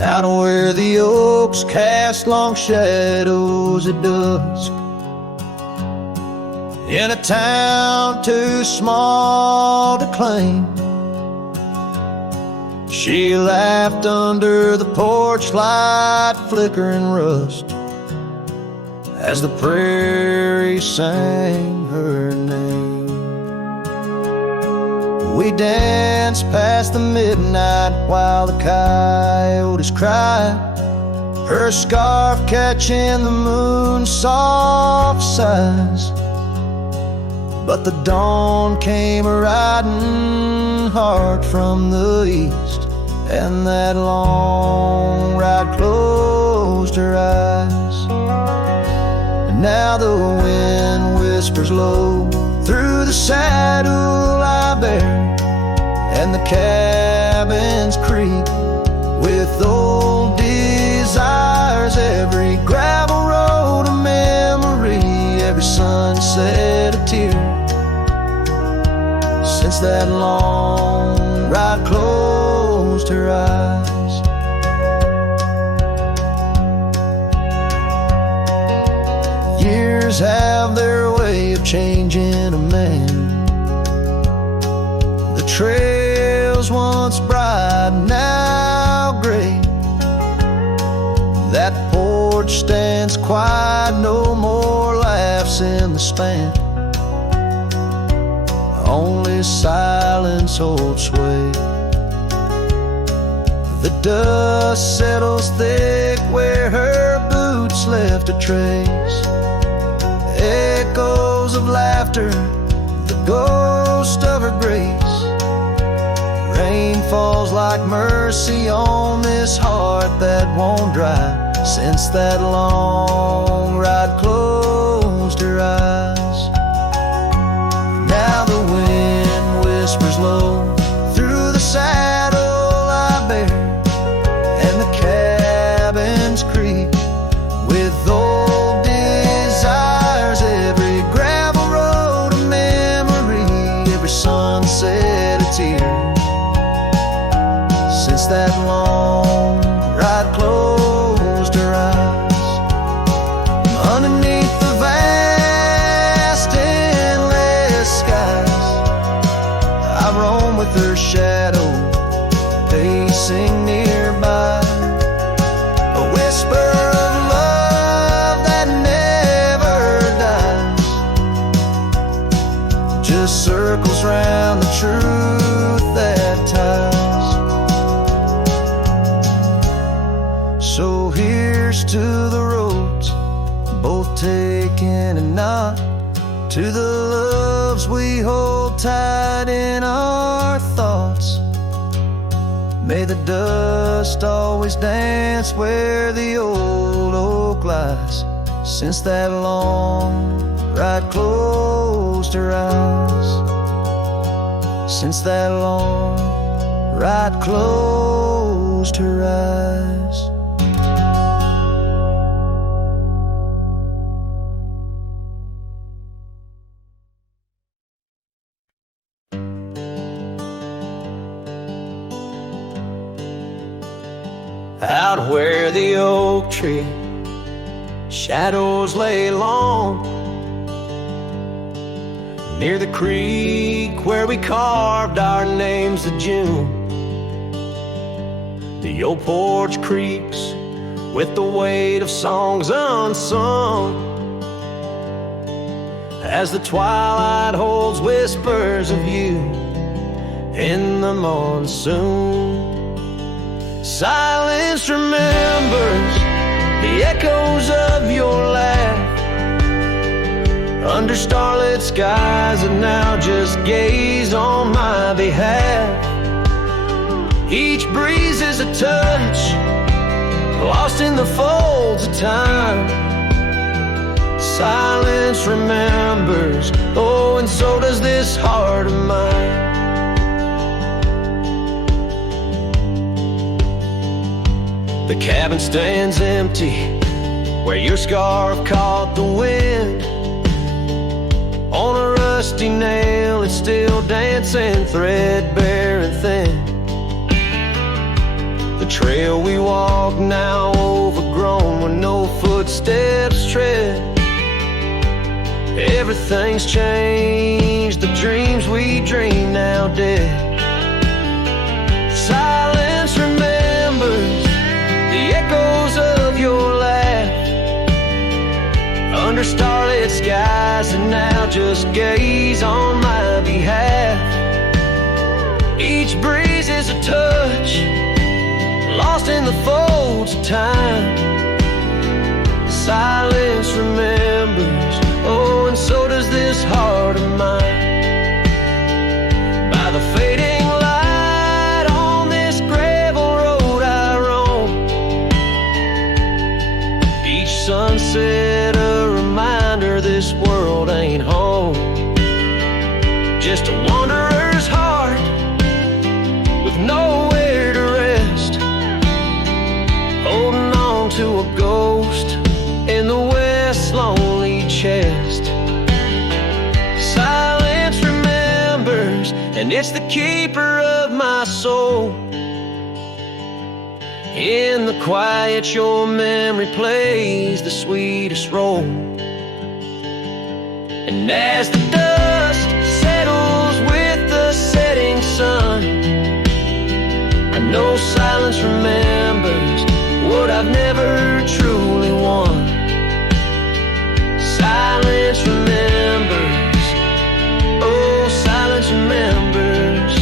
out where the oaks cast long shadows at dusk, in a town too small to claim. She laughed under the porch light flickering rust as the prairie sang her name. We danced past the midnight while the coyotes cried, her scarf catching the moon's soft sighs. But the dawn came riding hard from the east, and that long ride closed her eyes. And now the wind whispers low through the saddle I bear, and the cabins creak with old desires. Every gravel road a memory, every sunset a tear, since that long ride closed her eyes. Years have their way of changing a man. The trails once bright, now gray. That porch stands quiet, no more laughs in the span. Only silence holds sway. The dust settles thick where her boots left a trace. Echoes of laughter, the ghost of her grace. Rain falls like mercy on this heart that won't dry, since that long ride closed her eyes. Now the wind whispers low through the saddle I bear, and the cabins creak with old desires. Every gravel road a memory, every sunset a tear, since that long ride closed her eyes. Underneath the vast endless skies, I roam with her shadow pacing nearby. A whisper of love that never dies, just circles round the truth that ties. So here's to the roads, both taken and not, to the loves we hold tight in our thoughts. May the dust always dance where the old oak lies, since that long ride closed her eyes, since that long ride closed her eyes. Out where the oak tree shadows lay long, near the creek where we carved our names of June. The old porch creaks with the weight of songs unsung, as the twilight holds whispers of you in the monsoon. Silence remembers the echoes of your laugh under starlit skies, and now just gaze on my behalf. Each breeze is a touch lost in the folds of time. Silence remembers, oh, and so does this heart of mine. The cabin stands empty where your scarf caught the wind. On a rusty nail it's still dancing, threadbare and thin. The trail we walk now overgrown where no footsteps tread. Everything's changed, the dreams we dream now dead. Silence remembers the echoes of your laugh under starlit skies, and now just gaze on my behalf. Each breeze is a touch, lost in the folds of time. Silence remembers, oh, and so does this heart of mine. By the fading light on this gravel road I roam, each sunset a reminder this world ain't home. Just a wanderer's heart with nowhere to rest, holding on to a ghost in the west's lonely chest. Silence remembers, and it's the keeper of my soul. In the quiet your memory plays the sweetest role. And as the dust settles with the setting sun, I know silence remembers what I've never truly won. Silence remembers, oh, silence remembers.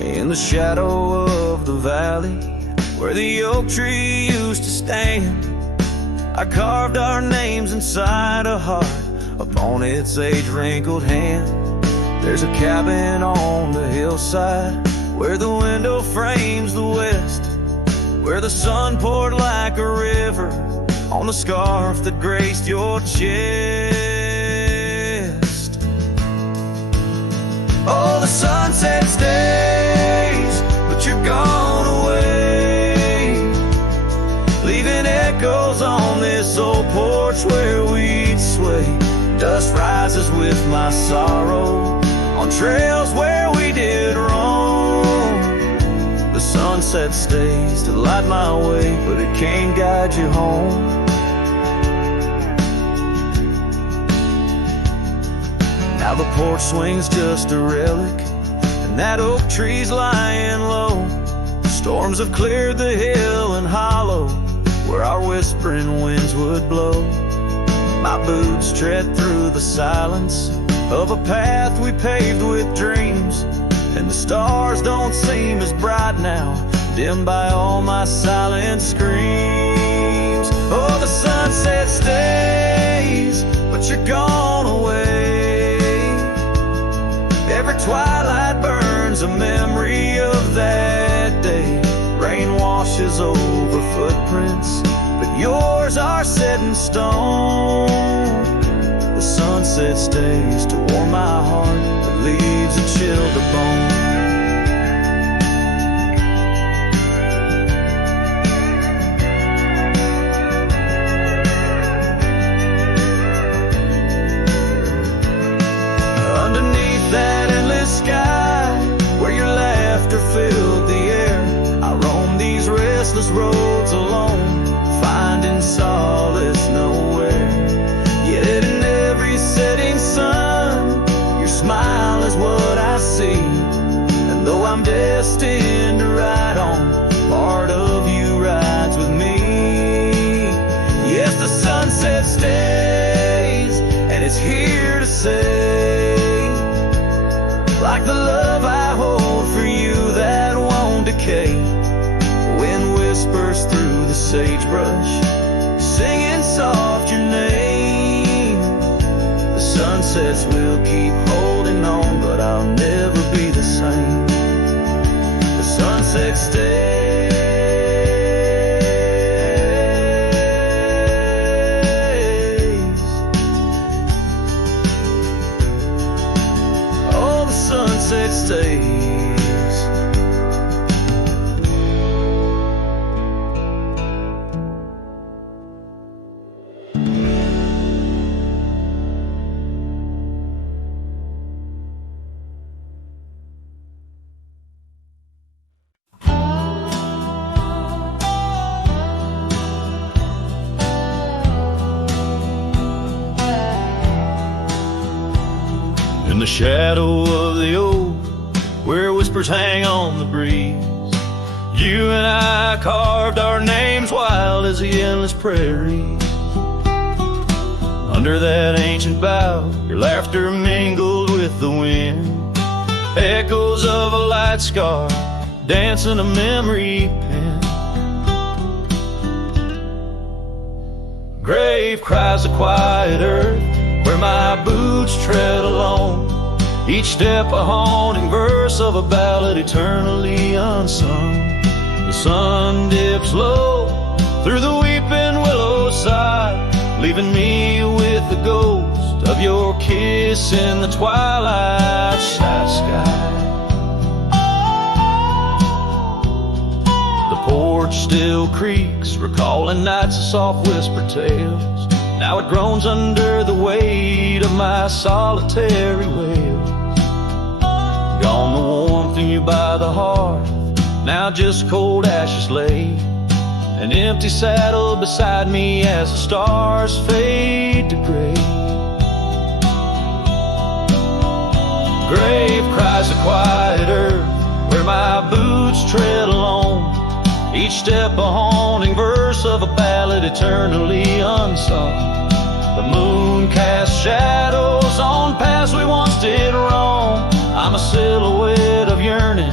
In the shadow of the valley where the oak tree used to stand, I carved our names inside a heart upon its age-wrinkled hand. There's a cabin on the hillside where the window frames the west, where the sun poured like a river on the scarf that graced your chest. Oh, the sunset stays, but you're gone away, leaving echoes on this old porch where we'd sway. Dust rises with my sorrow on trails where we did wrong. The sunset stays to light my way, but it can't guide you home. Now the porch swing's just a relic, and that oak tree's lying low. Storms have cleared the hill and hollow where our whispering winds would blow. My boots tread through the silence of a path we paved with dreams, and the stars don't seem as bright now, dimmed by all my silent screams. Oh, the sunset stays, but you're gone away. Every twilight burns a memory of that day. Rain washes over footprints, but yours are set in stone. The sunset stays to warm my heart, but leaves a chill to bone. Underneath that endless sky, where your laughter filled the air, I roam these restless roads alone, finding solace nowhere. Yet in every setting sun, your smile is what I see. And though I'm destined to ride on, part of you rides with me. Yes, the sunset stays, and it's here to say, like the love I hold for you that won't decay. Wind whispers through the sagebrush, singing soft your name. The sunsets will keep holding on, but I'll never be the same. The sunset stays. Oh, the sunset stays. In the shadow of the oak, where whispers hang on the breeze, you and I carved our names wild as the endless prairies. Under that ancient bough, your laughter mingled with the wind, echoes of a light scar dancing a memory pen. Grave cries the quiet earth, where my boots tread alone, each step a haunting verse of a ballad eternally unsung. The sun dips low through the weeping willow side, leaving me with the ghost of your kiss in the twilight sky. The porch still creaks, recalling nights of soft whispered tales. Now it groans under the weight of my solitary wails. Gone the warmth in you by the hearth, now just cold ashes lay. An empty saddle beside me as the stars fade to gray. Grave cries the quiet earth, where my boots tread alone, each step a haunting verse of a ballad eternally unsung. The moon casts shadows on paths we once did wrong. I'm a silhouette of yearning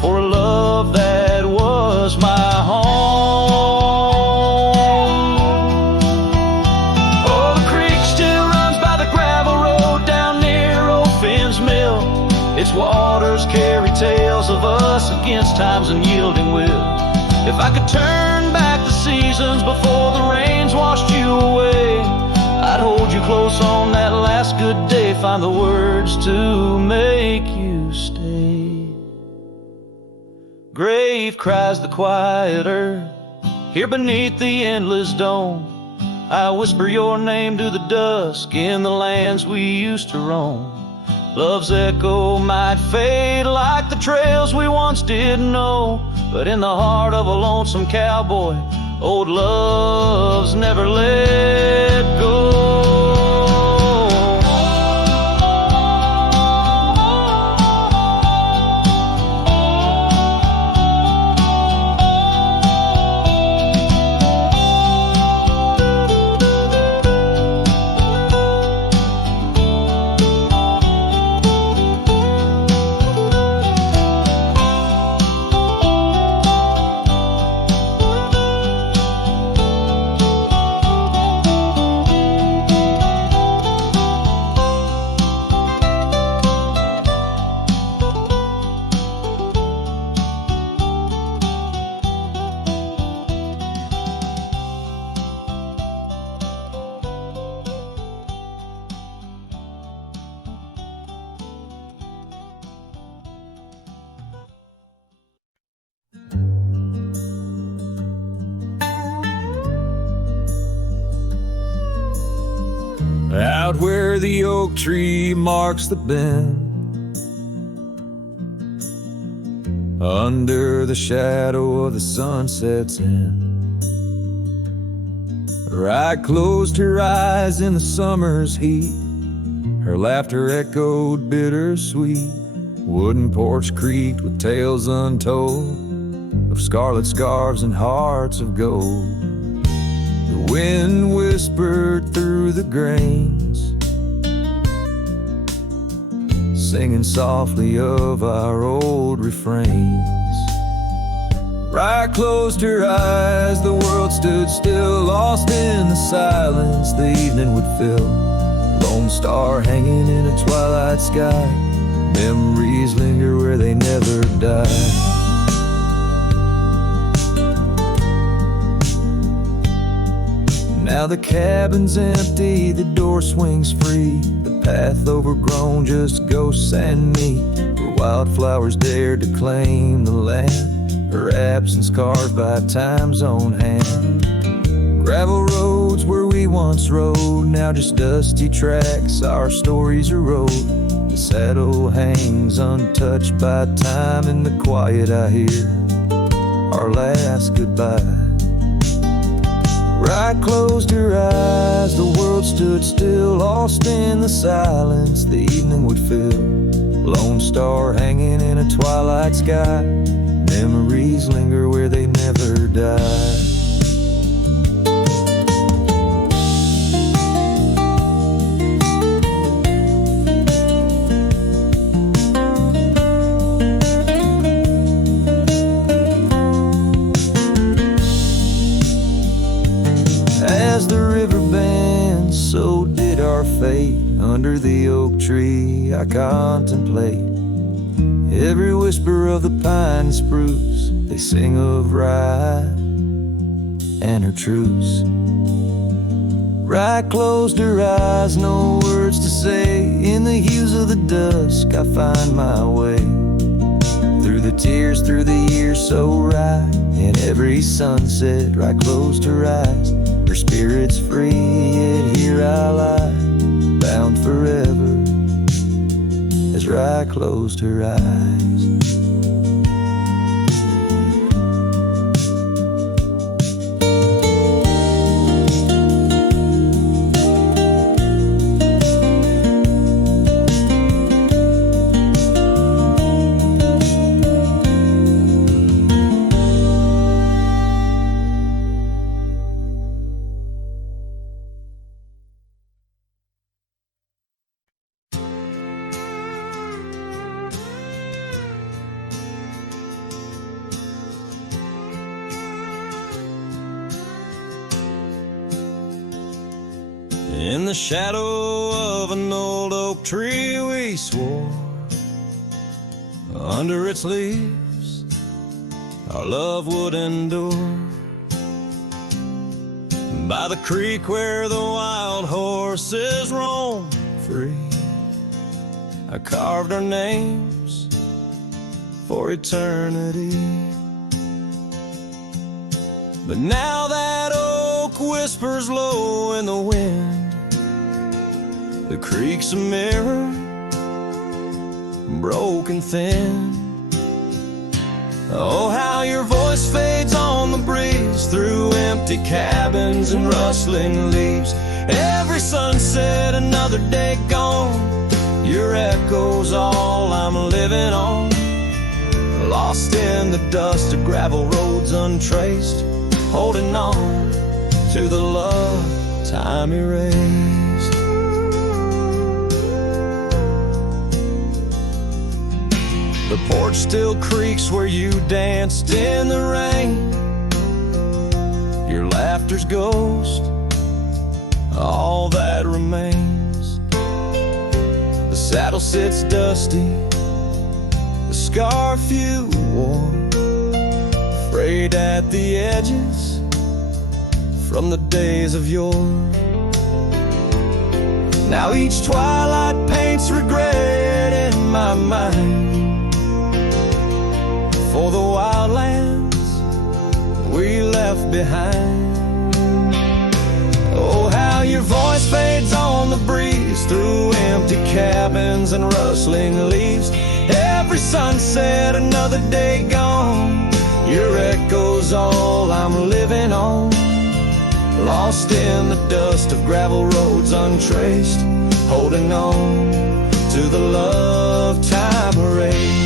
for a love that was my home. Oh, the creek still runs by the gravel road down near old Finn's mill. Its waters carry tales of us against time's unyielding will. If I could turn back the seasons before the rains washed you away, I'd hold you close on that last good day, find the words to make you stay. Grave cries the quiet earth, here beneath the endless dome. I whisper your name to the dusk in the lands we used to roam. Love's echo might fade like the trails we once did know, but in the heart of a lonesome cowboy, old love's never let go. Out where the oak tree marks the bend, under the shadow of the sunset's end, right closed her eyes in the summer's heat, her laughter echoed bittersweet. Wooden porch creaked with tales untold of scarlet scarves and hearts of gold. The wind whispered through the grains, singing softly of our old refrains. Bryan closed her eyes, the world stood still, lost in the silence the evening would fill. Lone star hanging in a twilight sky, memories linger where they never die. Now the cabin's empty, the door swings free, the path overgrown, just ghosts and me. Where wildflowers dared to claim the land, her absence carved by time's own hand. Gravel roads where we once rode, now just dusty tracks, our stories erode. The saddle hangs untouched by time, in the quiet I hear our last goodbye. Bryan closed her eyes, the world stood still, lost in the silence the evening would fill. Lone star hanging in a twilight sky, memories linger where they never die. As the river bends, so did our fate. Under the oak tree I contemplate every whisper of the pine and spruce. They sing of ride and her truce. Bryan closed her eyes, no words to say. In the hues of the dusk I find my way, through the tears, through the years so right. In every sunset Bryan closed her eyes, her spirit's free, yet here I lie, bound forever, as Bryan closed her eyes. In the shadow of an old oak tree we swore, under its leaves our love would endure. By the creek where the wild horses roam free, I carved our names for eternity. But now that oak whispers low in the wind, the creek's a mirror, broken thin. Oh, how your voice fades on the breeze, through empty cabins and rustling leaves. Every sunset, another day gone, your echo's all I'm living on. Lost in the dust of gravel roads untraced, holding on to the love time erased. The porch still creaks where you danced in the rain. Your laughter's ghost, all that remains. The saddle sits dusty, the scarf you wore, frayed at the edges from the days of yore. Now each twilight paints regret in my mind for the wild lands we left behind. Oh, how your voice fades on the breeze, through empty cabins and rustling leaves. Every sunset, another day gone, your echo's all I'm living on. Lost in the dust of gravel roads untraced, holding on to the love time erased.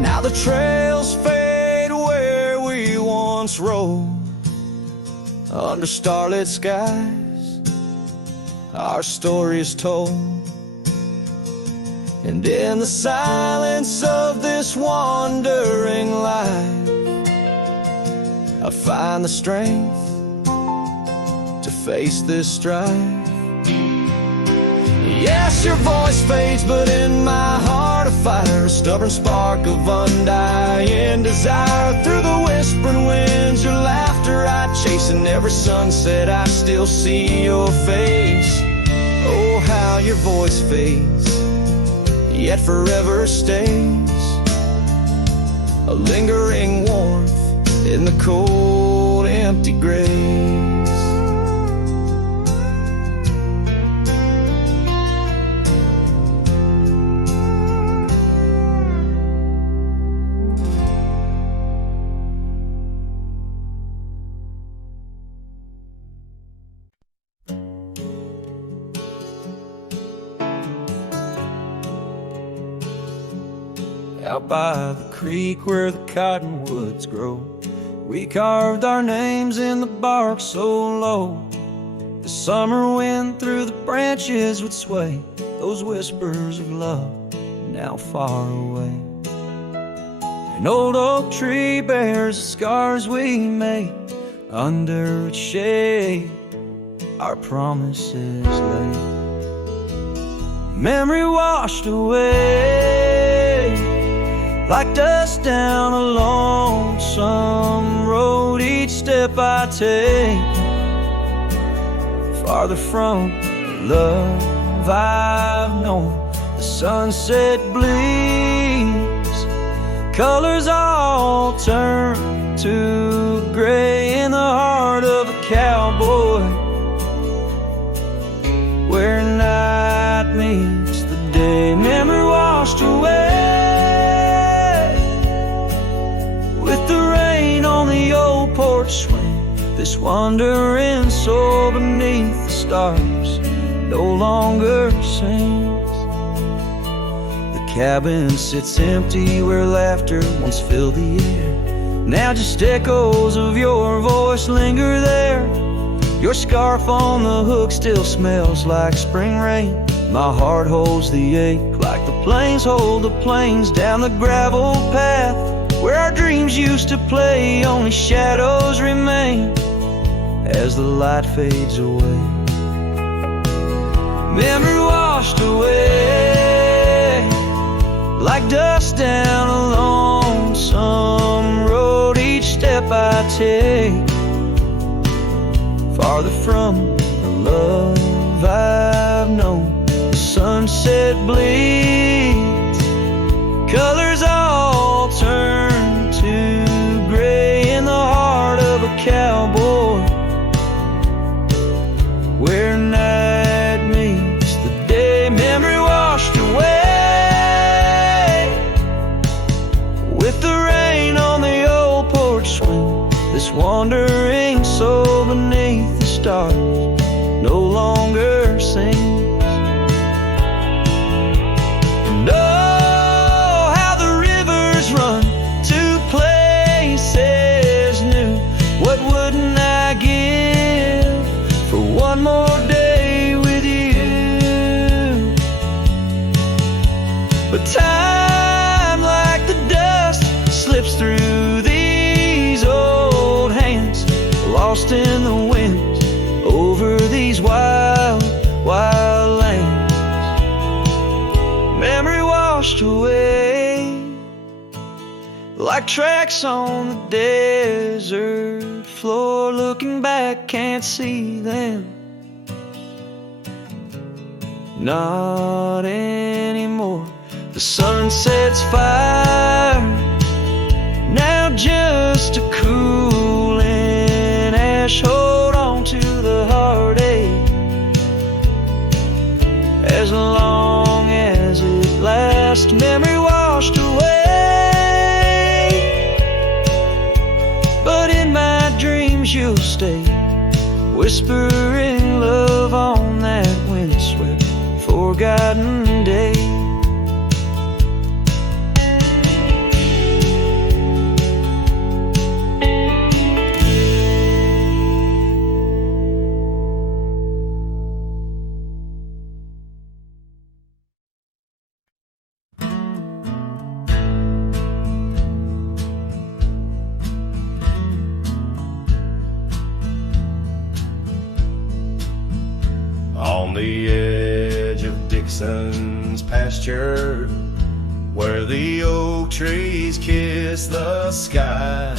Now the trails fade where we once rode, under starlit skies our story is told. And in the silence of this wandering life, I find the strength to face this strife. Yes, your voice fades, but in my heart a fire, a stubborn spark of undying desire. Through the whispering winds, your laughter I chase, and every sunset I still see your face. Oh, how your voice fades, yet forever stays, a lingering warmth in the cold, empty graves. Out by the creek where the cottonwoods grow, we carved our names in the bark so low. The summer wind through the branches would sway those whispers of love now far away. An old oak tree bears the scars we made, under its shade our promises lay. Memory washed away like dust down a lonesome road. Each step I take farther from the love I've known. The sunset bleeds, colors all turn to gray in the heart of a cowboy, where night meets the day. Memory washed away with the rain on the old porch swing. This wandering soul beneath the stars no longer sings. The cabin sits empty where laughter once filled the air. Now just echoes of your voice linger there. Your scarf on the hook still smells like spring rain. My heart holds the ache like the plains hold the plains down the gravel path where our dreams used to play. Only shadows remain as the light fades away. Memory washed away like dust down a lonesome road. Each step I take farther from the love I've known. The sunset bleeds, colors all turn to gray in the heart of a cowboy, where night meets the day. Memory washed away with the rain on the old porch swing. This wandering soul beneath the stars no longer sings. And oh, how the rivers run to places new. What wouldn't I give for one more day with you? But time, like the dust, slips through these old hands, lost in the wind over these wild, wild lands. Memory washed away like tracks on the desert floor. Looking back, can't see them, not anymore. The sunset's fire, now just a cooling ash. Hold on to the heartache as long as it lasts. Memory washed away, but in my dreams you'll stay, whispering love on that windswept, forgotten day. the edge of Dixon's pasture, where the oak trees kiss the sky,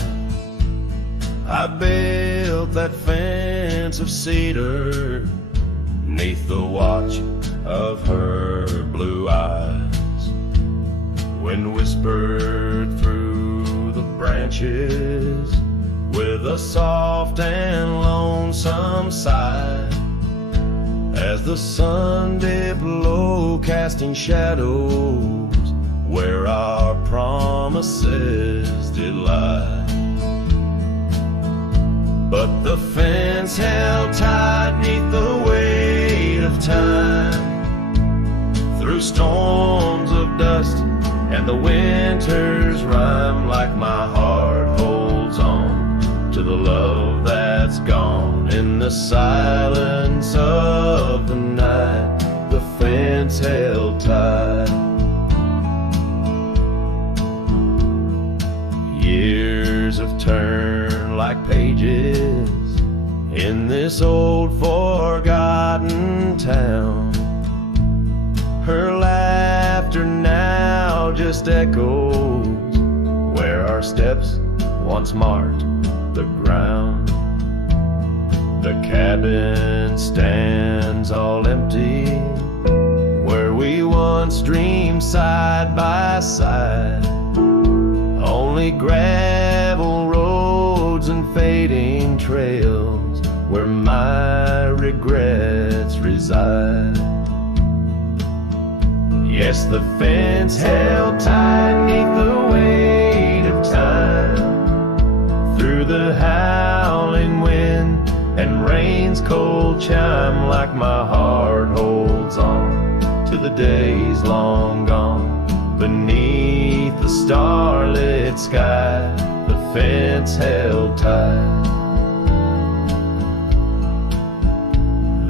I built that fence of cedar 'neath the watch of her blue eyes. Wind whispered through the branches with a soft and lonesome sigh, as the sun dipped low, casting shadows where our promises did lie. But the fence held tight 'neath the weight of time, through storms of dust and the winter's rime, like my heart holds on to the love that's gone. In the silence of the night, the fence held tight. Years have turned like pages in this old forgotten town. Her laughter now just echoes where our steps once marked the ground. The cabin stands all empty where we once dreamed side by side. Only gravel roads and fading trails where my regrets reside. Yes, the fence held tight 'neath the weight of time, through the howling wind and rain's cold chime, like my heart holds on to the days long gone. Beneath the starlit sky, the fence held tight.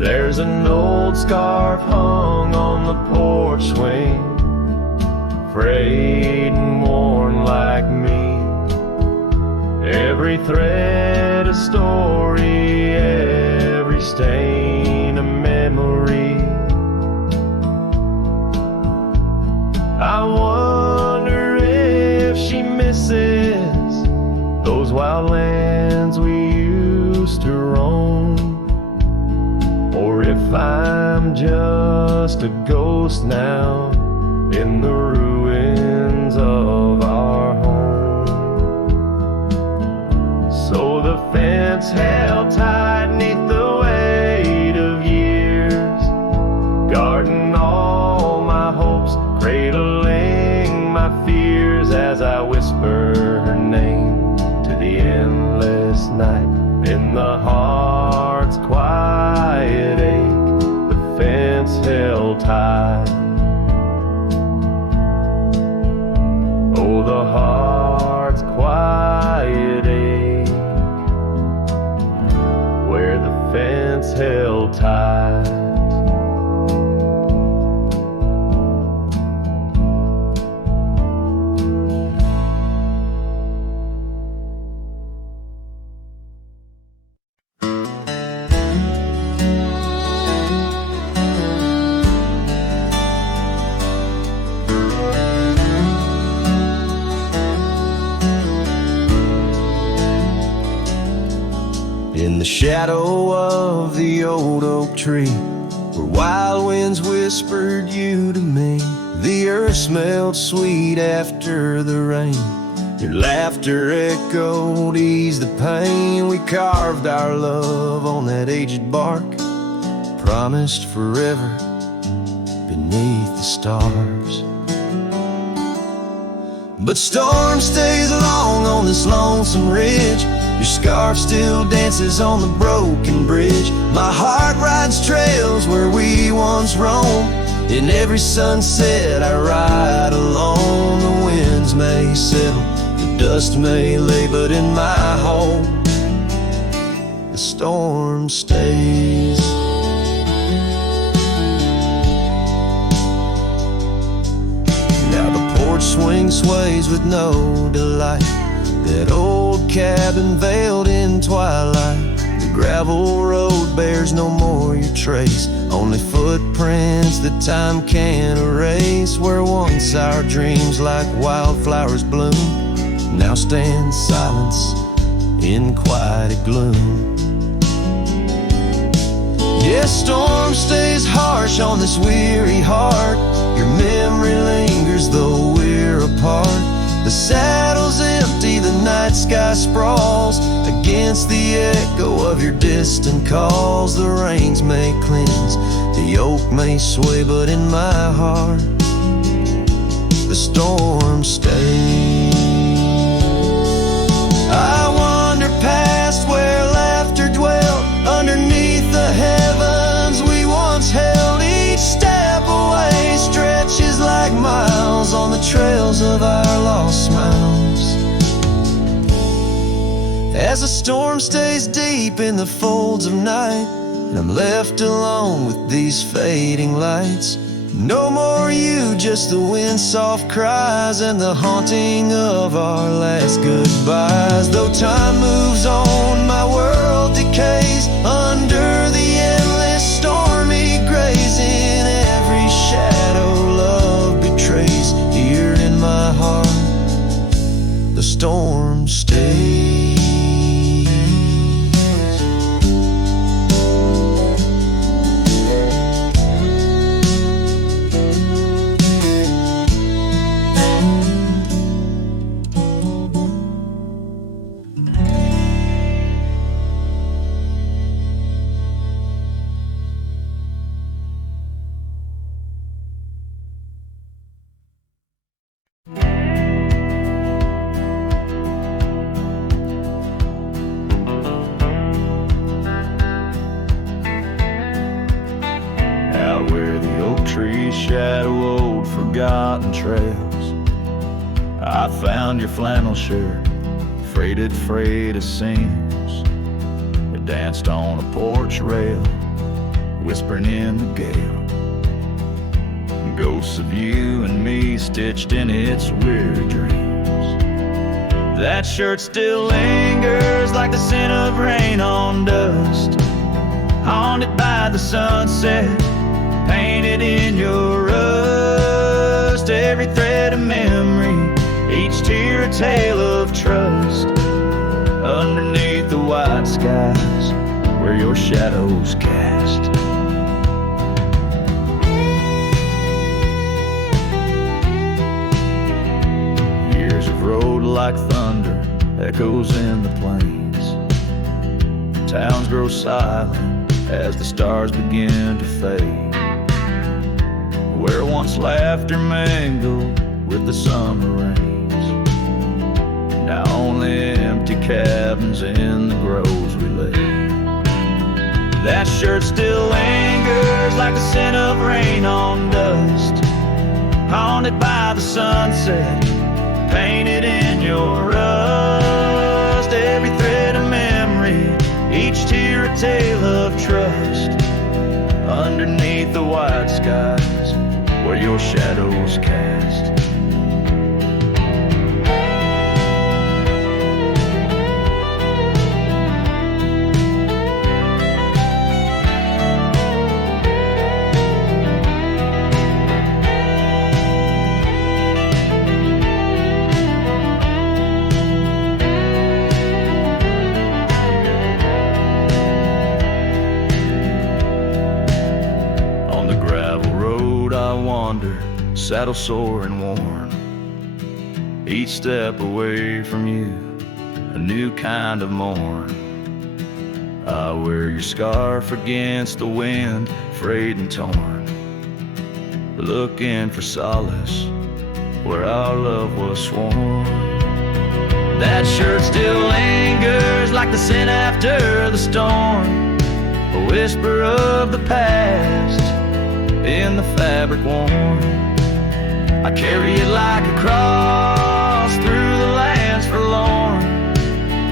There's an old scarf hung on the porch swing, frayed and worn like me. Every thread a story, every stain a memory. I wonder if she misses those wild lands we used to roam, or if I'm just a ghost now in the ruins of our home. So the fence held tight 'neath the weight of years, guarding all my hopes, cradling my fears, as I whisper her name to the endless night. In the heart's quiet ache, the fence held tight. Oh, the heart's quiet ache, where the fence held tight. In the shadow of the old oak tree, where wild winds whispered you to me, the earth smelled sweet after the rain. Your laughter echoed, eased the pain. We carved our love on that aged bark, promised forever beneath the stars. But storm stays long on this lonesome ridge. Your scarf still dances on the broken bridge. My heart rides trails where we once roamed. In every sunset I ride alone. The winds may settle, the dust may lay, but in my home the storm stays. Now the porch swing sways with no delight. That old cabin veiled in twilight, the gravel road bears no more your trace, only footprints that time can't erase. Where once our dreams like wildflowers bloom, now stand silence in quiet gloom. Yes, storm stays harsh on this weary heart. Your memory lingers though we're apart. The saddle's empty, the night sky sprawls against the echo of your distant calls. The rains may cleanse, the yoke may sway, but in my heart the storm stays. I wander past where laughter dwelt, underneath the heavens we once held. Each step away stretches like miles on the trails of our lost smiles. As the storm stays deep in the folds of night, and I'm left alone with these fading lights. No more you, just the wind's soft cries and the haunting of our last goodbyes. Though time moves on, my world decays under the endless stormy grays. In every shadow love betrays. Here in my heart the storm stays. Shadow old forgotten trails, I found your flannel shirt, freighted freight of seams. It danced on a porch rail, whispering in the gale. Ghosts of you and me stitched in its weird dreams. That shirt still lingers like the scent of rain on dust, haunted by the sunset, painted in your rust. Every thread of memory, each tear a tale of trust. Underneath the white skies where your shadows cast. Years of road like thunder, echoes in the plains. Towns grow silent as the stars begin to fade. Where once laughter mingled with the summer rains, now only empty cabins in the groves we lay. That shirt still lingers like the scent of rain on dust, haunted by the sunset, painted in your rust. Every thread of memory, each tear a tale of trust. Underneath the white skies where your shadows cast. Saddle sore and worn, each step away from you, a new kind of morn. I wear your scarf against the wind, frayed and torn, looking for solace where our love was sworn. That shirt still lingers like the scent after the storm, a whisper of the past in the fabric worn. I carry it like a cross through the lands forlorn,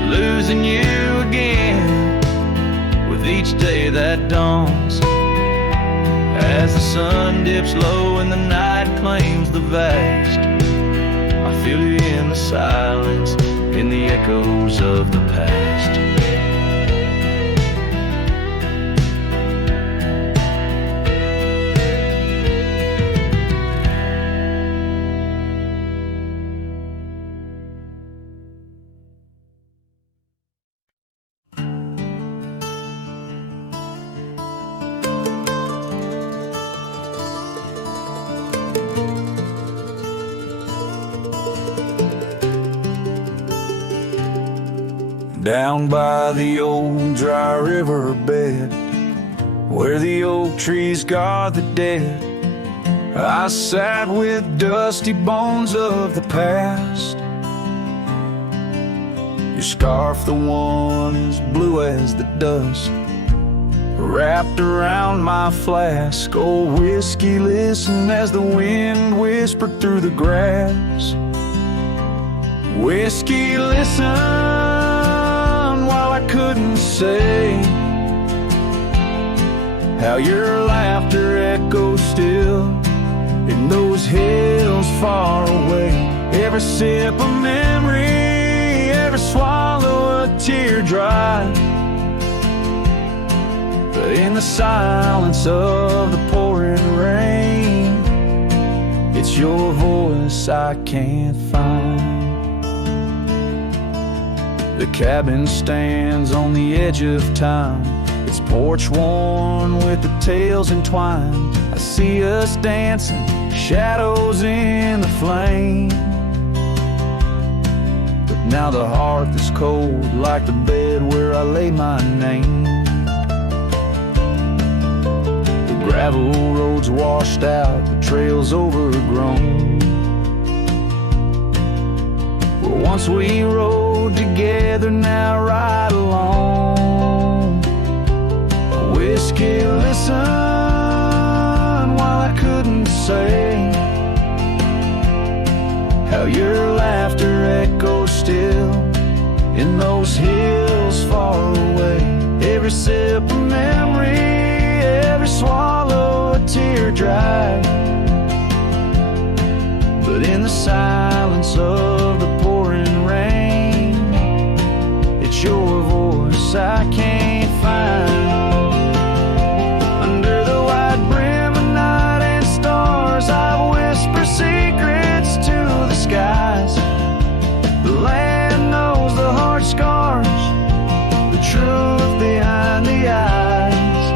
losing you again with each day that dawns. As the sun dips low and the night claims the vast, I feel you in the silence, in the echoes of the past. Down by the old dry river bed, where the oak trees guard the dead, I sat with dusty bones of the past. Your scarf, the one as blue as the dust, wrapped around my flask. Old whiskey, listen as the wind whispered through the grass. Whiskey, listen while I couldn't say how your laughter echoes still in those hills far away. Every sip of memory, every swallow a tear dry. But in the silence of the pouring rain, it's your voice I can't find. The cabin stands on the edge of time, its porch worn with the tales entwined. I see us dancing, shadows in the flame. But now the hearth is cold like the bed where I lay my name. The gravel roads washed out, the trails overgrown. Where once we rode together, now ride alone. Whiskey, listen while I couldn't say how your laughter echoes still in those hills far away. Every sip of memory, every swallow a tear dry. But in the silence of the pouring rain, it's your voice I can't find. Under the white brim of night and stars, I whisper secrets to the skies. The land knows the heart scars, the truth behind the eyes.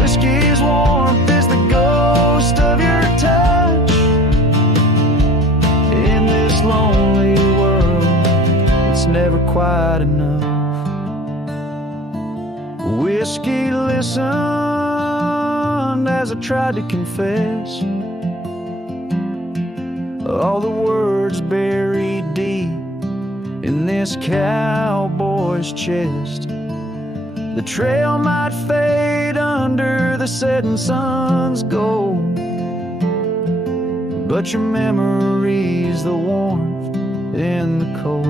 Whiskey's warmth is the ghost of your touch. In this lonely world, it's never quite enough. Whiskey listened as I tried to confess all the words buried deep in this cowboy's chest. The trail might fade under the setting sun's gold, but your memory's the warmth in the cold.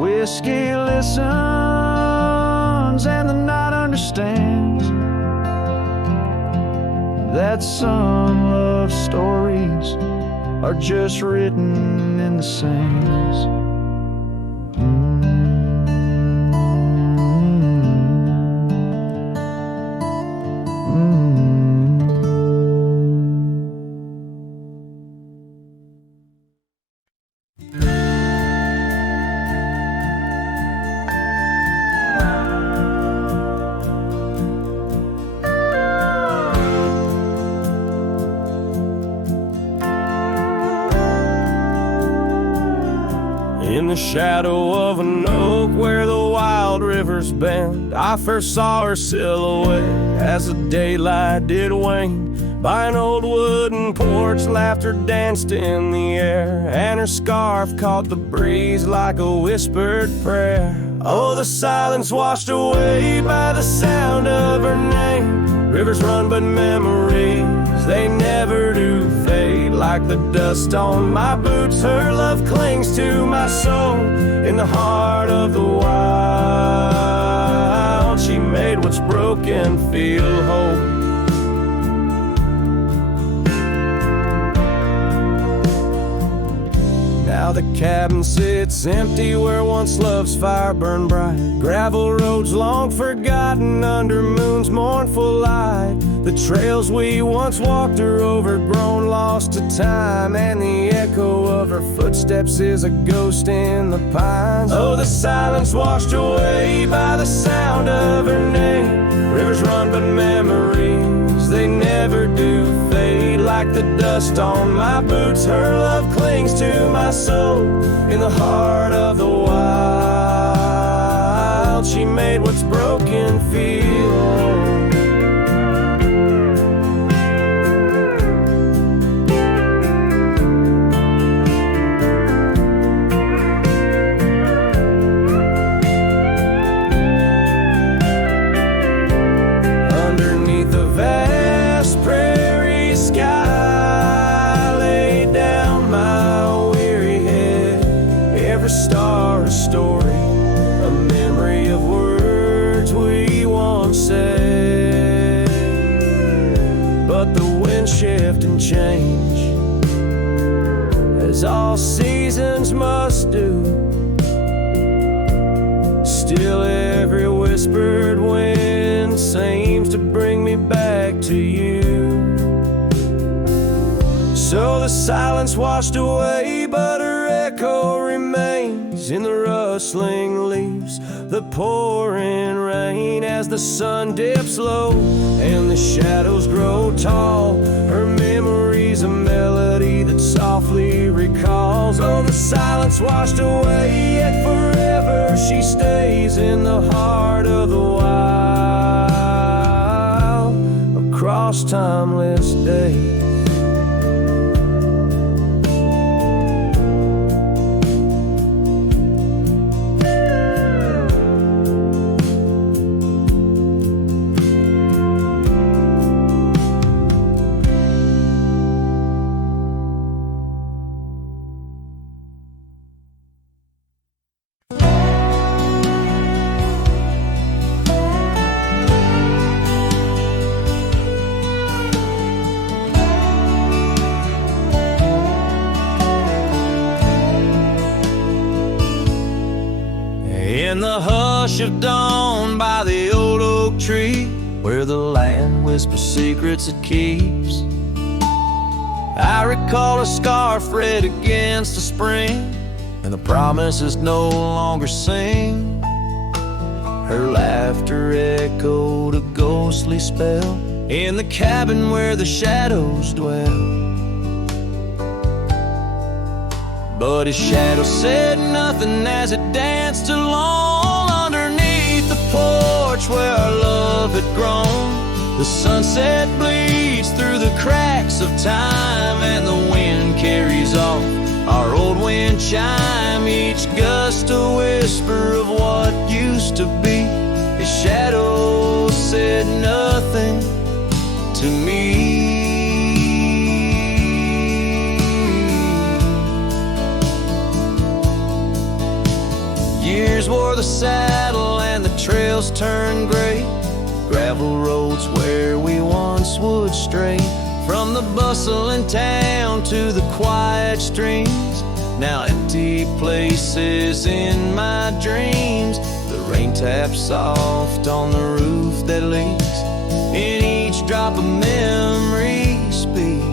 Whiskey listens and the night understands that some love stories are just written in the sands. In the shadow of an oak where the wild rivers bend, I first saw her silhouette as the daylight did wane. By an old wooden porch, laughter danced in the air, and her scarf caught the breeze like a whispered prayer. Oh, the silence washed away by the sound of her name. Rivers run, but memories, they never do fade. Like the dust on my boots, her love clings to my soul. In the heart of the wild, she made what's broken feel whole. Now the cabin sits empty where once love's fire burned bright. Gravel roads long forgotten under moon's mournful light. The trails we once walked are overgrown, lost to time, and the echo of her footsteps is a ghost in the pines. Oh, the silence washed away by the sound of her name. Rivers run, but memories, they never do fade. Like like the dust on my boots. Her love clings to my soul in the heart of the wild. She made what's broken feel whole. Star, a story, a memory of words we once said. But the wind shift and change, as all seasons must do. Still every whispered wind seems to bring me back to you. So the silence washed away, but her echo remains in the rustling leaves, the pouring rain. As the sun dips low and the shadows grow tall, her memory's a melody that softly recalls. Oh, the silence washed away, yet forever she stays in the heart of the wild, across timeless days. In the hush of dawn by the old oak tree, where the land whispers secrets it keeps, I recall a scarf red against the spring, and the promises no longer sing. Her laughter echoed a ghostly spell in the cabin where the shadows dwell. But his shadow said nothing as it danced along underneath the porch where our love had grown. The sunset bleeds through the cracks of time, and the wind carries off our old wind chime. Each gust a whisper of what used to be. His shadow said nothing to me. Years wore the saddle and the trails turned gray, gravel roads where we once would stray. From the bustling town to the quiet streams, now empty places in my dreams. The rain taps soft on the roof that leaks, in each drop of memory speaks.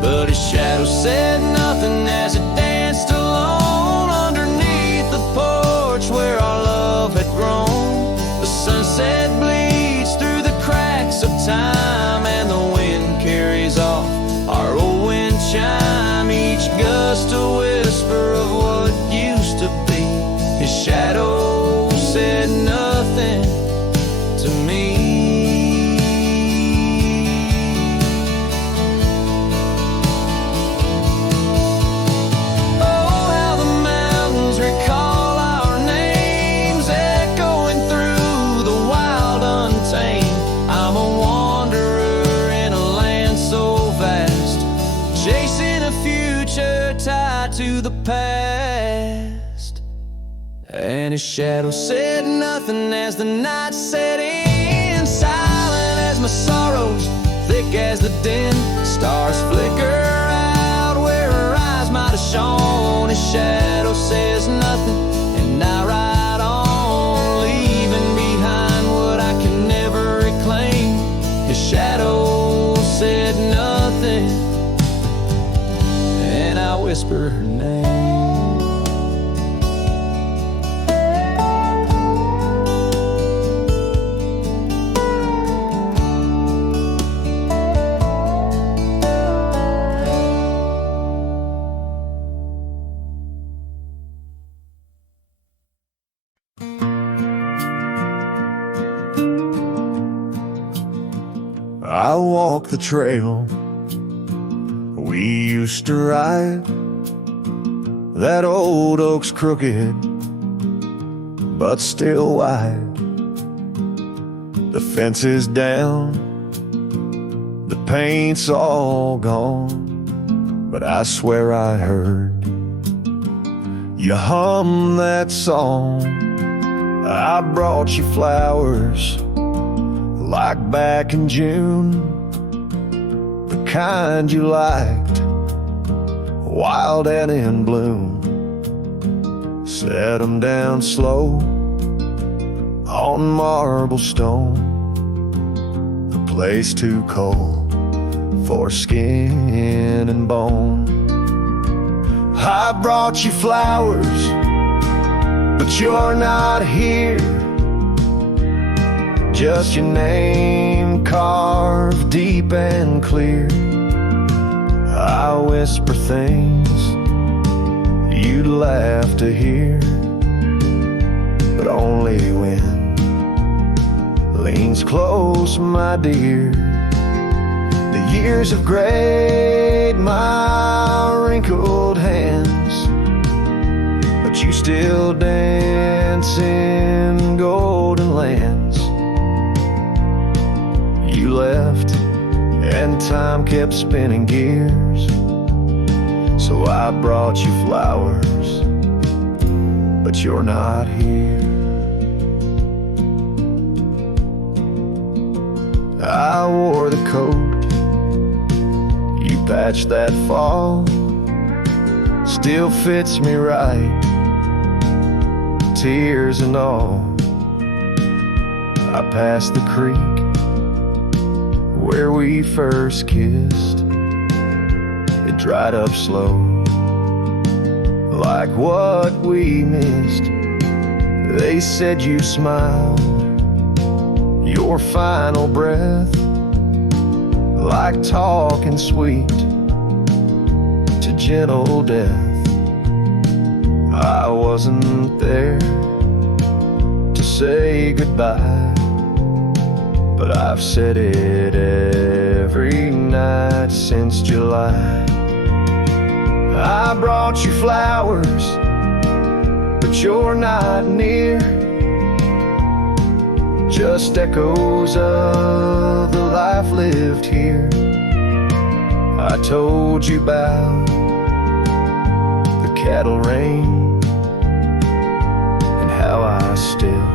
But his shadow said nothing as it danced alone underneath the porch where our love had grown. The sunset bleeds through the cracks of time, and the wind carries off our old wind chime. Each gust a whisper of what used to be. His shadow said nothing to me. To the past, and his shadow said nothing as the night set in, silent as my sorrows, thick as the din. Stars flicker out where her eyes might have shone. His shadow says nothing, and I ride on, leaving behind what I can never reclaim. His shadow said nothing, and I whisper her name. walk the trail we used to ride. That old oak's crooked, but still wide. The fence is down, the paint's all gone, but I swear I heard you hum that song. I brought you flowers like back in June, the kind you liked, wild and in bloom. Set 'em down slow on marble stone, a place too cold for skin and bone. I brought you flowers, but you're not here. Just your name carved deep and clear. I whisper things you'd laugh to hear, but only when leans close, my dear. The years have grayed my wrinkled hands, but you still dance in golden lands. You left and time kept spinning gears, so I brought you flowers, but you're not here. I wore the coat you patched that fall, still fits me right, tears and all. I passed the creek where we first kissed. It dried up slow, like what we missed. They said you smiled, your final breath, like talking sweet to gentle death. I wasn't there to say goodbye, but I've said it every night since July. I brought you flowers, but you're not near. Just echoes of the life lived here. I told you about the cattle rain and how I still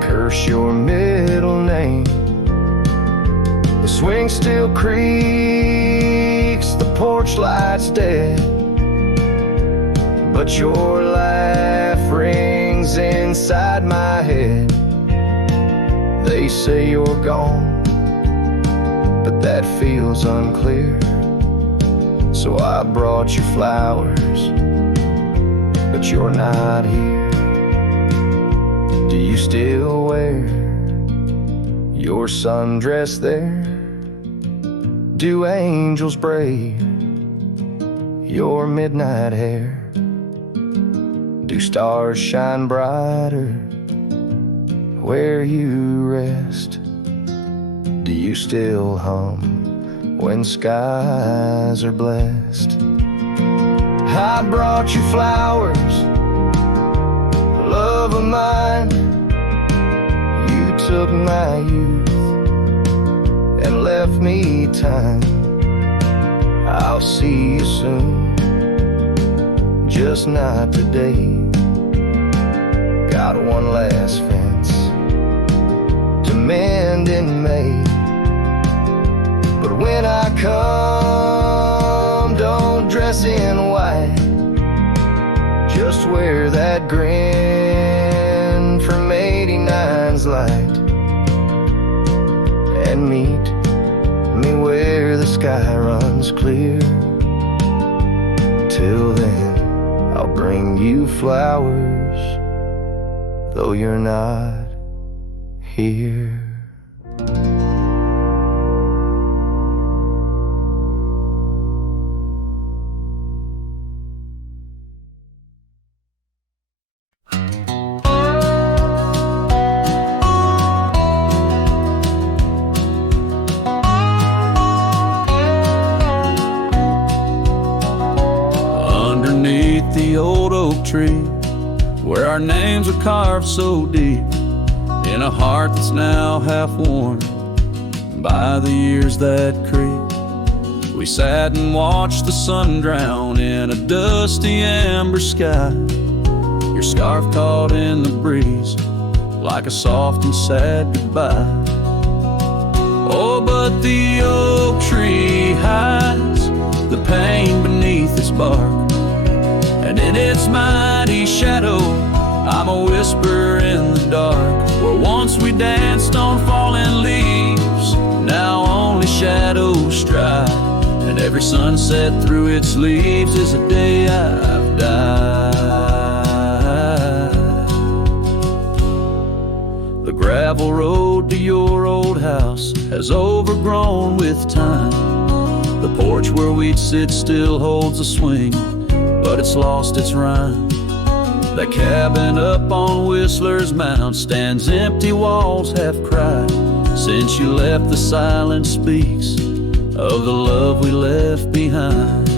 curse your middle name. The swing still creaks, the porch light's dead, but your laugh rings inside my head. They say you're gone, but that feels unclear. So I brought you flowers, but you're not here. Do you still wear your sundress there? Do angels braid your midnight hair? Do stars shine brighter where you rest? Do you still hum when skies are blessed? I brought you flowers, love of mine. You took my youth and left me time. I'll see you soon, just not today. Got one last fence to mend in May, but when I come, don't dress in white. Just wear that grin from 89's light, and meet me where the sky runs clear. Till then, I'll bring you flowers, though you're not here. tree, where our names are carved so deep in a heart that's now half worn by the years that creep. We sat and watched the sun drown in a dusty amber sky, your scarf caught in the breeze like a soft and sad goodbye. Oh, but the oak tree hides the pain beneath its bark, and in its mighty shadow I'm a whisper in the dark. Where once we danced on falling leaves, now only shadows stride, and every sunset through its leaves is a day I've died. The gravel road to your old house has overgrown with time. The porch where we'd sit still holds a swing, but it's lost its rhyme. That cabin up on Whistler's Mound stands empty, walls have cried. Since you left, the silence speaks of the love we left behind.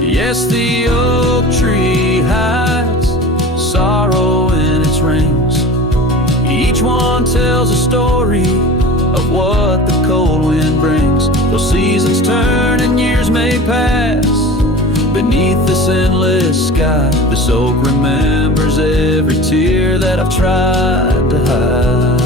Yes, the oak tree hides sorrow in its rings. Each one tells a story of what the cold wind brings. Those seasons turn and years may pass beneath this endless sky. This oak remembers every tear that I've tried to hide.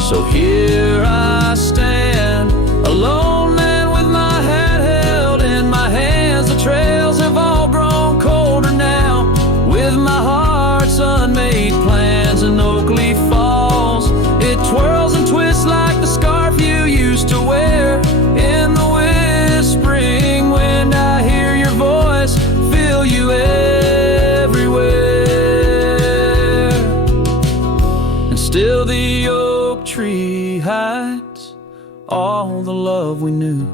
So here I stand, a lone man with my hat held in my hands. The trails have all grown colder now, with my heart's unmade plans. And oak leaf falls, it twirls and twists like the scarf you used to wear. In the whispering wind I hear your voice, feel you everywhere. And still the oak tree hides all the love we knew,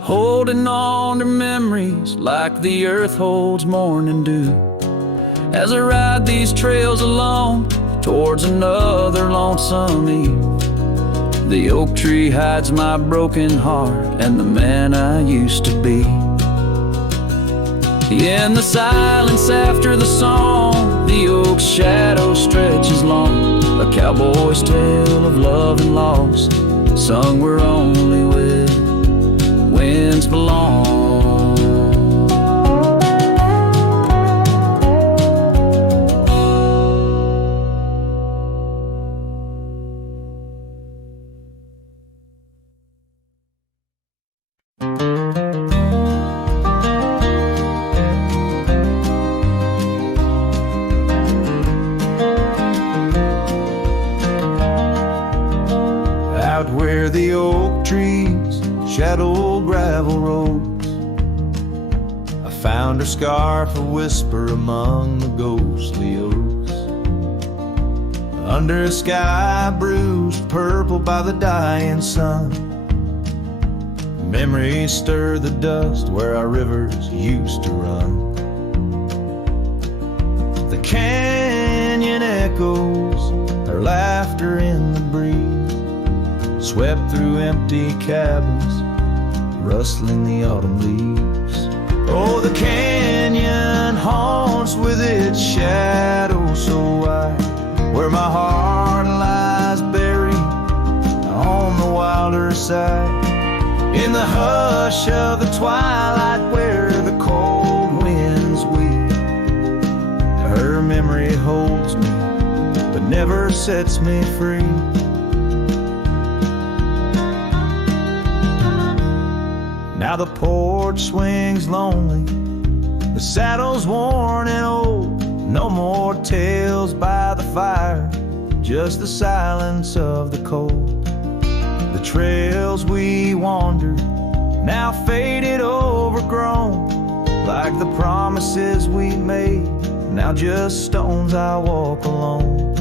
holding on to memories like the earth holds morning dew. As I ride these trails alone towards another lonesome eve, the oak tree hides my broken heart and the man I used to be. In the silence after the song, the oak's shadow stretches long, a cowboy's tale of love and loss, sung where only winds belong. Where the oak trees shadow gravel roads, I found her scarf a whisper among the ghostly oaks. Under a sky bruised purple by the dying sun, memories stir the dust where our rivers used to run. The canyon echoes, her laughter in the breeze, swept through empty cabins, rustling the autumn leaves. Oh, the canyon haunts with its shadow so wide, where my heart lies buried on the wilder side. In the hush of the twilight where the cold winds weep, her memory holds me but never sets me free. Now the porch swings lonely, the saddle's worn and old. No more tales by the fire, just the silence of the cold. The trails we wandered, now faded, overgrown, like the promises we made, now just stones I walk alone.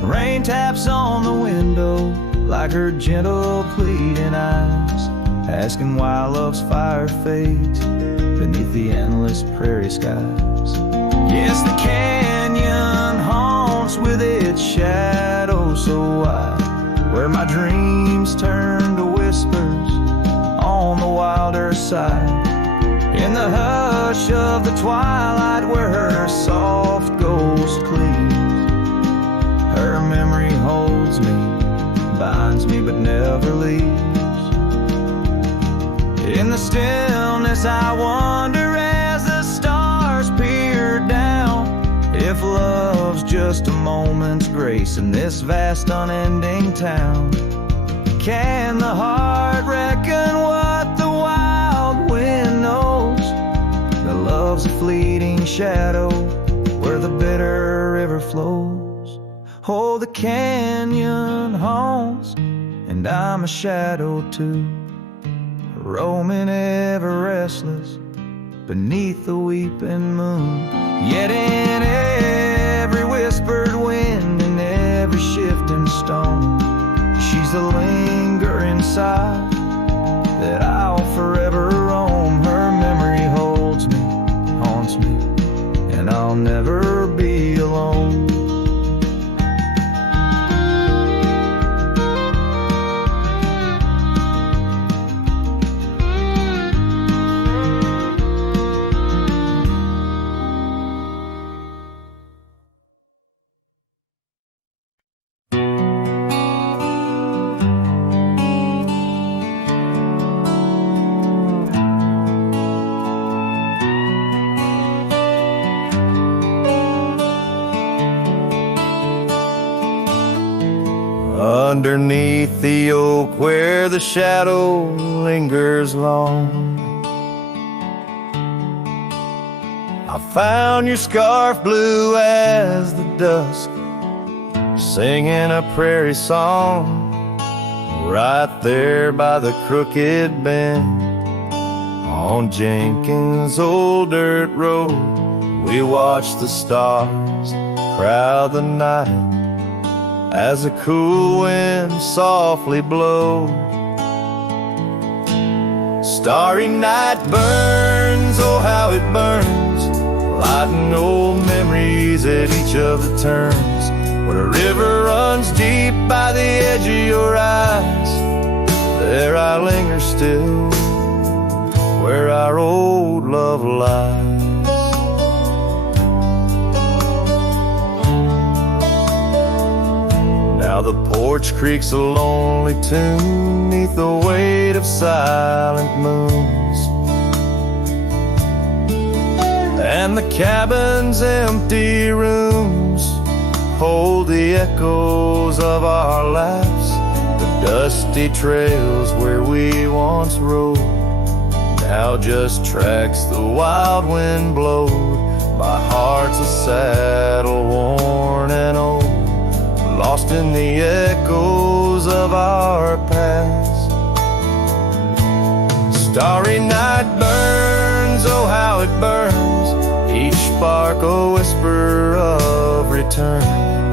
Rain taps on the window like her gentle pleading eyes, asking why love's fire fades beneath the endless prairie skies. Yes, the canyon haunts with its shadow so wide, where my dreams turn to whispers on the wilder side. In the hush of the twilight where her soft ghost cleaves, her memory holds me, binds me but never leaves. In the stillness I wonder as the stars peer down, if love's just a moment's grace in this vast unending town. Can the heart reckon what the wild wind knows? That love's a fleeting shadow where the bitter river flows. Oh, the canyon haunts, and I'm a shadow too, roaming ever restless beneath the weeping moon. Yet in every whispered wind and every shifting stone, she's the lingering sigh that I'll forever roam. Her memory holds me, haunts me, and I'll never be alone. Underneath the oak where the shadow lingers long, I found your scarf blue as the dusk, singing a prairie song. Right there by the crooked bend on Jenkins' old dirt road, we watched the stars crowd the night as a cool wind softly blows. Starry night burns, oh how it burns, lighting old memories at each of the turns. When a river runs deep by the edge of your eyes, there I linger still, where our old love lies. Now the porch creaks a lonely tune neath the weight of silent moons, and the cabin's empty rooms hold the echoes of our laughs, the dusty trails where we once rode, now just tracks the wild wind blowed by hearts a saddle worn and old, lost in the echoes of our past. Starry night burns, oh how it burns, each spark a whisper of return.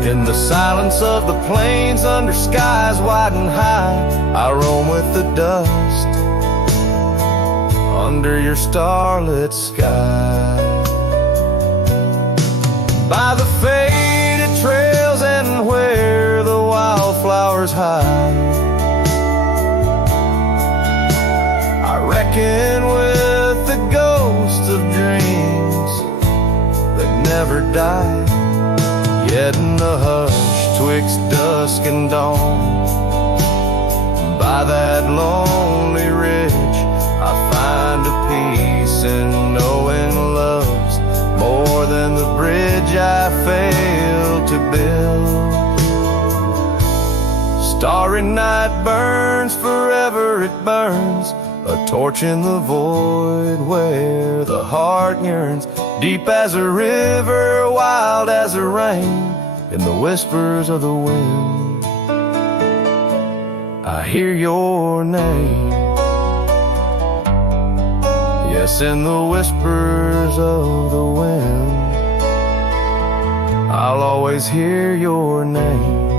In the silence of the plains under skies wide and high, I roam with the dust under your starlit sky. By the faded trails and where the wildflowers hide, I reckon with the ghosts of dreams that never die. Yet in the hush twixt dusk and dawn, by that lonely ridge, I find a peace in knowing love's more than the bridge I failed to build. Starry night burns, forever it burns, a torch in the void where the heart yearns, deep as a river, wild as a rain, in the whispers of the wind I hear your name. Yes, in the whispers of the wind I'll always hear your name.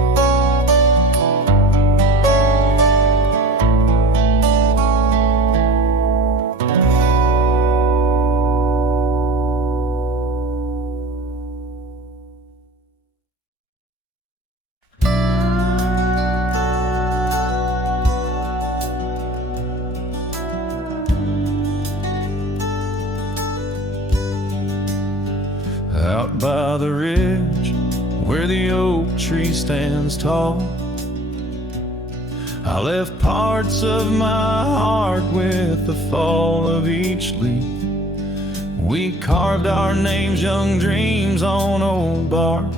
by the ridge where the oak tree stands tall. I left parts of my heart with the fall of each leaf. We carved our names, young dreams on old bark.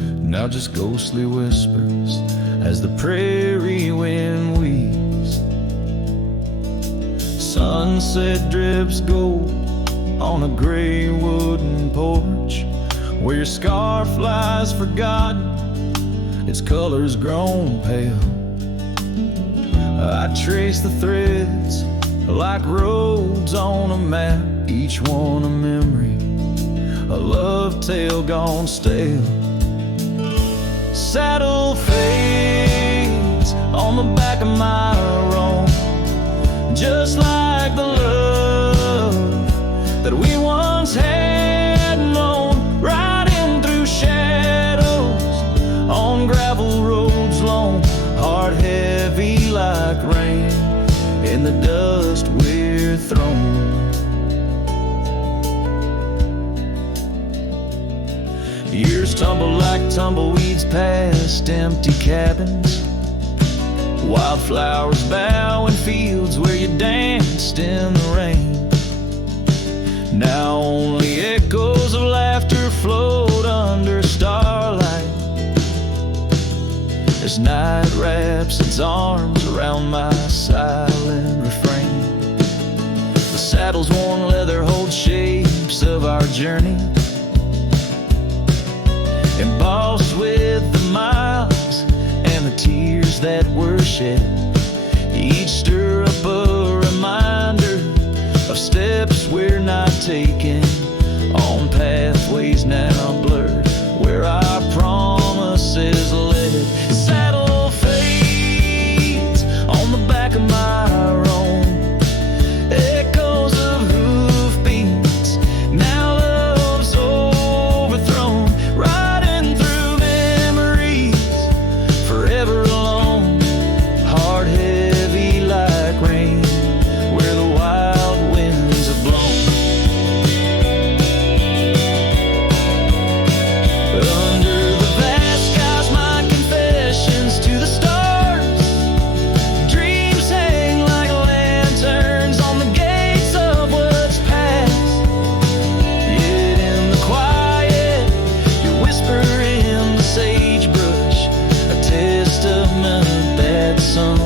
Now just ghostly whispers as the prairie wind weaves. Sunset drips gold on a gray wooden porch where your scarf lies forgotten, its colors grown pale. I trace the threads like roads on a map, each one a memory, a love tale gone stale. Saddle fades on the back of my roan, just like the love that we once had known, riding through shadows on gravel roads long, heart heavy like rain in the dust we're thrown. Years tumble like tumbleweeds past empty cabins, wildflowers bow in fields where you danced in the rain. Now only echoes of laughter float under starlight as night wraps its arms around my silent refrain. The saddle's worn leather holds shapes of our journey, embossed with the miles and the tears that were shed. Each stir up a reminder of steps we're not taking, on pathways now blurred where our promises led. Saddle fades on the back of my roan, echoes of hoofbeats, now love's overthrown, riding through memories, forever alone, heart heavy like rain where the wild winds have blown. Under the vast skies, my confessions to the stars, dreams hang like lanterns on the gates of what's past. Yet in the quiet, you whisper in the sagebrush, a testament that some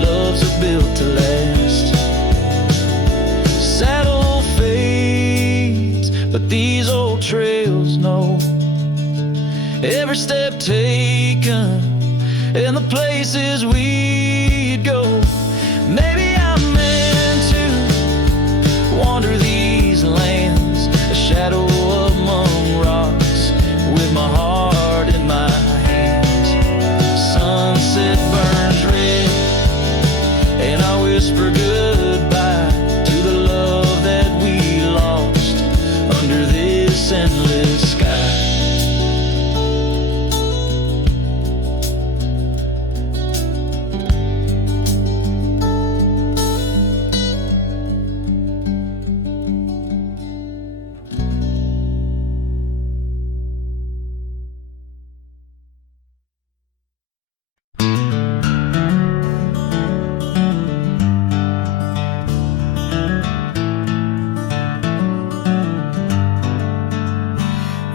loves are built to last. Saddle fades, but these old trails know every step taken and the places we'd go. Maybe I'm meant to wander these lands, a shadow among rocks, with my heart in my hands. Sunset burns red, and I whisper goodbye to the love that we lost under this endless sky.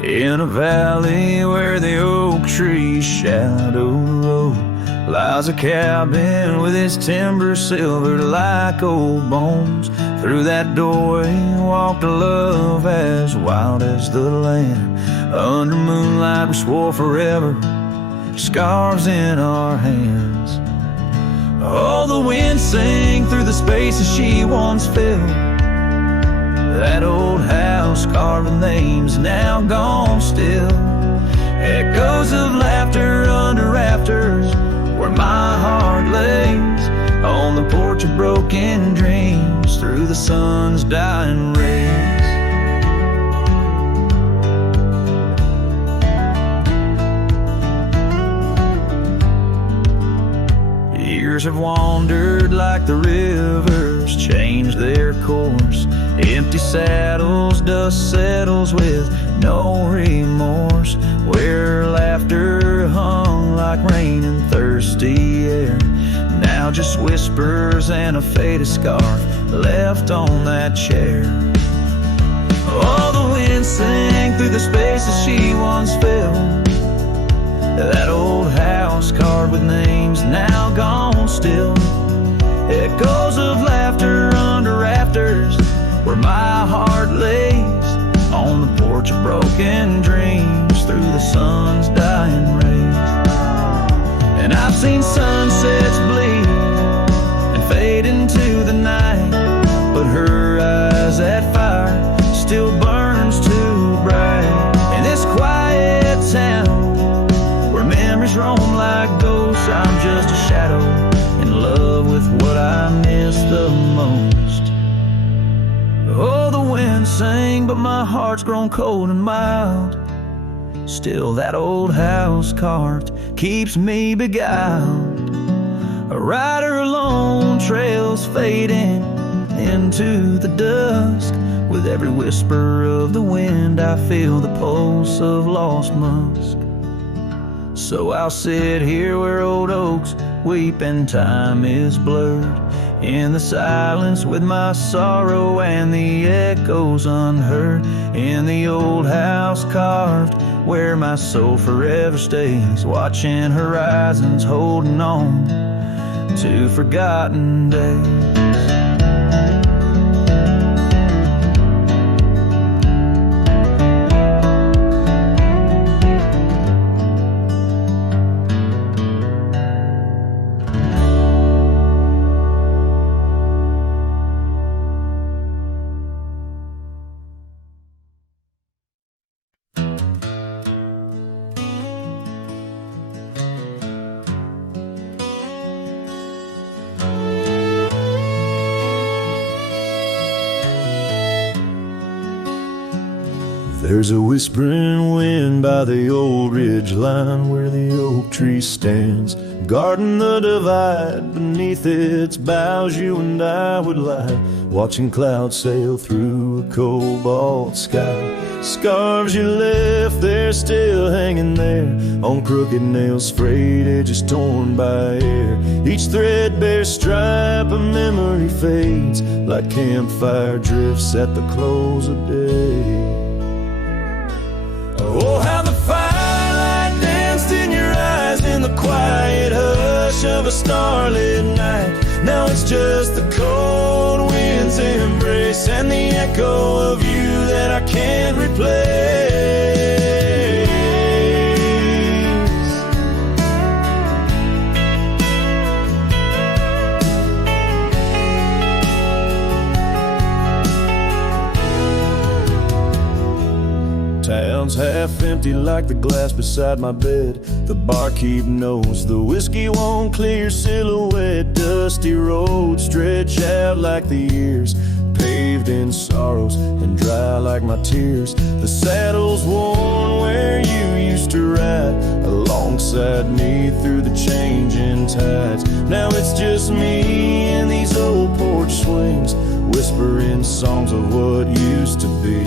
In a valley where the oak trees shadow the road lies a cabin with its timber silvered like old bones. Through that doorway walked a love as wild as the land. Under moonlight we swore forever, scarves in our hands. Oh, the wind sang through the spaces she once filled. That old house carving names now gone still. Echoes of laughter under rafters where my heart lays, on the porch of broken dreams through the sun's dying rays. Years have wandered like the rivers, changed their course. Empty saddles, dust settles with no remorse, where laughter hung like rain in thirsty air. Now just whispers and a faded scarf left on that chair. Oh, the wind sang through the spaces she once filled. That old house carved with names now gone still. Echoes of laughter under rafters where my heart lays, on the porch of broken dreams through the sun's dying rays. And I've seen sunsets bleed and fade into the night, but her eyes, that fire still burns too bright. In this quiet town where memories roam like ghosts, I'm just a shadow in love with what I miss the most. Oh, the wind sang, but my heart's grown cold and mild. Still that old house carved keeps me beguiled. A rider alone, trails fading into the dusk. With every whisper of the wind, I feel the pulse of lost musk. So I'll sit here where old oaks weep and time is blurred, in the silence with my sorrow and the echoes unheard. In the old house carved where my soul forever stays, watching horizons, holding on to forgotten days. There's a whispering wind by the old ridge line where the oak tree stands, guarding the divide. Beneath its boughs you and I would lie, watching clouds sail through a cobalt sky. Scarves you left there still hanging there, on crooked nails, frayed edges torn by air. Each threadbare stripe of memory fades like campfire drifts at the close of day. Oh, how the firelight danced in your eyes in the quiet hush of a starlit night. Now it's just the cold wind's embrace and the echo of you that I can't replace. Town's half empty like the glass beside my bed. The barkeep knows the whiskey won't clear silhouette. Dusty roads stretch out like the years, paved in sorrows and dry like my tears. The saddle's worn where you used to ride alongside me through the changing tides. Now it's just me in these old porch swings, whispering songs of what used to be.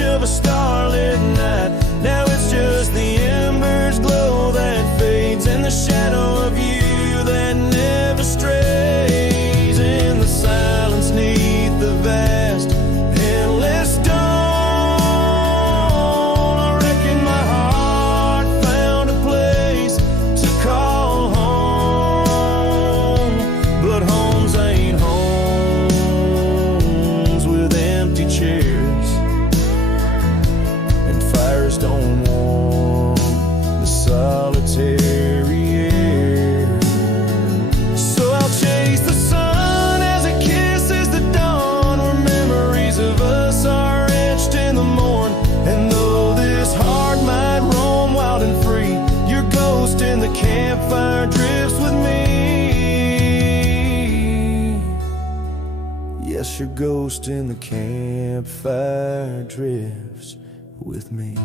Of a starlit night, now it's just the embers glow that fades, and the shadow of you that never strays. In the silence neath the vast endless dawn, I reckon my heart found a place to call home. But homes ain't homes with empty chairs, don't warm the solitary air. So I'll chase the sun as it kisses the dawn, where memories of us are etched in the morn. And though this heart might roam wild and free, your ghost in the campfire drifts with me. Yes, your ghost in the campfire drifts with me.